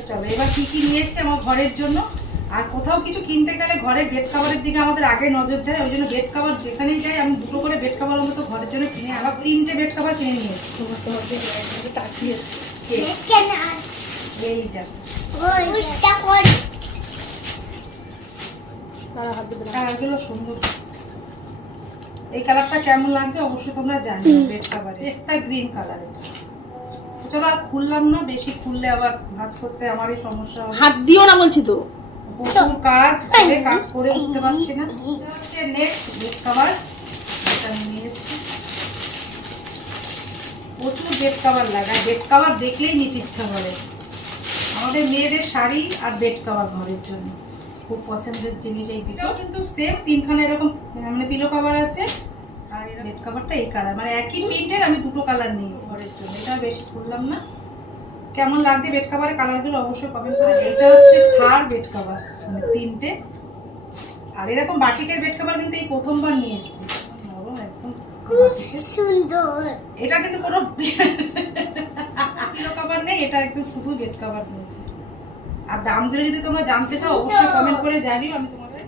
তো চলো এবার কি কি নিয়ে এসছি আমার ঘরের জন্য। আর কোথাও কিছু কিনতে গেলে ঘরের বেড কাভারের দিকে আমাদের আগে নজর যায়, ওই জন্য বেড কাভার যেখানেই যাই আমি দুটো করে বেড কাভার মতো ঘরের জন্য কিনে, আবার 3টে বেড কাভার কিনে নিয়ে এসছি। এই যা কালারগুলো সুন্দর। এই কালারটা কেমন লাগছে অবশ্যই তোমরা জানিও। বেড কাভার পেস্তা গ্রিন কালার। চলো আর খুললাম না, বেশি খুললে আবার ভাঁজ করতে আমারই সমস্যা হবে। হাত দিও না বলছি তো, প্রচুর কাজ করে উঠতে পারছি না। হচ্ছে নেক্সট বেড কাভার, এটা নিয়ে এসেছি। প্রচুর বেড কাভার লাগে, বেড কাভার দেখলেই নিতে ইচ্ছা করে। আমাদের মেয়েদের শাড়ি আর বেড কাভার ঘরের জন্য খুব পছন্দের জিনিস। এই দুটোও কিন্তু সেম, 3খানা এরকম মানে পিলো কাভার আছে। আর এর বেড কাভারটা এই কালার, মানে একই প্রিন্টের আমি দুটো কালার নিয়েছি ঘরের জন্য। এটা বেশি খুললাম না। কেমন লাগছে বেড কাভারের কালারগুলো অবশ্যই কমেন্ট করে। এটা হচ্ছে থার বেড কাভার, মানে 3টে। আর এরকম বাটিকের বেড কাভার কিন্তু এই প্রথমবার নিয়ে এসেছি, একদম সুন্দর। এটা কিন্তু কোনো পিলো কাভার নেই, এটা একদম শুধু বেড কাভার নিয়েছি। আর দামগুলো যদি তোমরা জানতে চাও অবশ্যই কমেন্ট করে জানিও, আমি তোমাদের।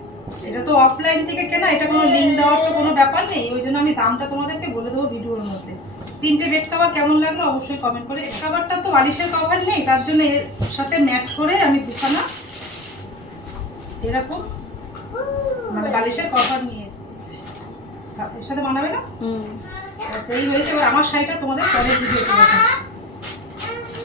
এটা তো অফলাইন থেকে কেনা, এটা কোনো লিংক দেওয়ার তো কোনো ব্যাপার নেই, ওই জন্য আমি দামটা তোমাদেরকে বলে দেবো ভিডিওর মধ্যে। 3টে বেড কাভার কেমন লাগলো অবশ্যই কমেন্ট করে। বেড কাভারটা তো বালিশের কভার নেই, তার জন্য এর সাথে ম্যাচ করে আমি দুখানা এরকম মানে বালিশের কভার নিয়ে এসেছি। এর সাথে মানাবে না? সেই হয়েছে। এবার আমার শাড়িটা তোমাদের পরের ভিডিওতে দেখাচ্ছি।